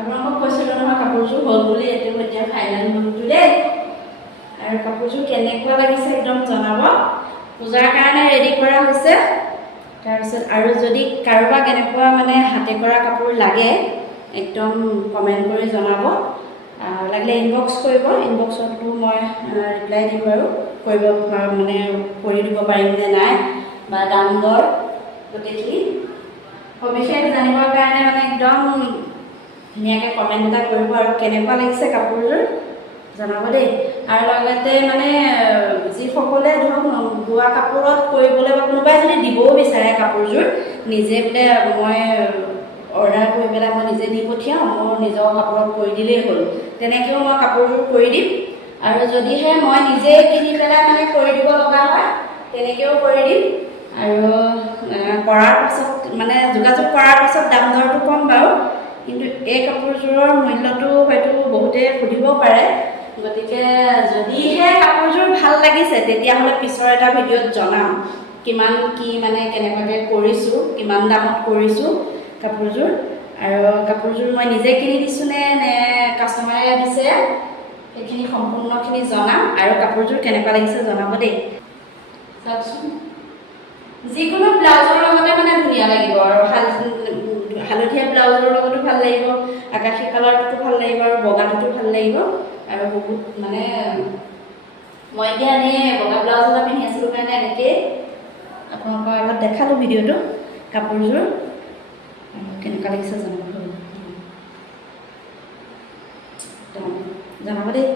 আপোনালোকক কৈছিলোঁ নহয় কাপোৰযোৰ হ'ল বুলি, এইটো এতিয়া ফাইনেল লুকটো দেই। আৰু কাপোৰযোৰ কেনেকুৱা লাগিছে একদম জনাব। পূজাৰ কাৰণে ৰেডি কৰা হৈছে। তাৰপিছত আৰু যদি কাৰোবাক এনেকুৱা মানে হাতে কৰা কাপোৰ লাগে একদম কমেণ্ট কৰি জনাব। লাগিলে ইনবক্স কৰিব, ইনবক্সতো মই ৰিপ্লাই দিম বাৰু, কৰিব মানে কৰি দিব পাৰিম নে নাই বা দাম দৰ গোটেইখিনি সবিশেষ জানিবৰ কাৰণে মানে একদম ধুনীয়াকৈ কমেণ্ট এটা কৰিব আৰু কেনেকুৱা লাগিছে কাপোৰযোৰ জনাব দেই। আৰু লগতে মানে যিসকলে ধৰক বোৱা কাপোৰত কৰিবলৈ বা কোনোবাই যদি দিবও বিচাৰে কাপোৰযোৰ নিজে বোলে মই অৰ্ডাৰ কৰি পেলাই মই নিজে দি পঠিয়াওঁ, মোৰ নিজৰ কাপোৰত কৰি দিলেই হ'ল, তেনেকৈও মই কাপোৰযোৰ কৰি দিম। আৰু যদিহে মই নিজে কিনি পেলাই মানে কৰি দিব লগা হয় তেনেকৈও কৰি দিম। আৰু কৰাৰ পাছত মানে যোগাযোগ কৰাৰ পাছত দাম দৰটো ক'ম বাৰু। কিন্তু এই কাপোৰযোৰৰ মূল্যটো হয়তো বহুতে সুধিব পাৰে, গতিকে যদিহে কাপোৰযোৰ ভাল লাগিছে তেতিয়াহ'লে পিছৰ এটা ভিডিঅ'ত জনাম কিমান কি মানে কেনেকুৱাকৈ কৰিছোঁ, কিমান দামত কৰিছোঁ কাপোৰযোৰ। আৰু কাপোৰযোৰ মই নিজে কিনি দিছোঁ নে কাষ্টমাৰে দিছে সেইখিনি সম্পূৰ্ণখিনি জনাম। আৰু কাপোৰযোৰ কেনেকুৱা লাগিছে জনাব দেই। চাওকচোন, যিকোনো ব্লাউজৰ লগতে মানে ধুনীয়া লাগিব আৰু হালধীয়া ব্লাউজৰ লগতো ভাল লাগিব, আকাশী কালাৰটোতো ভাল লাগিব আৰু বগাটোতো ভাল লাগিব। আৰু বহুত মানে মই এতিয়া এনেই বগা ব্লাউজ এটা পিন্ধি আছিলোঁ কাৰণে এনেকৈয়ে আপোনালোকৰ আগত দেখালোঁ ভিডিঅ'টো কাপোৰযোৰ। কেনেকুৱা লাগিছে জনাব দেই।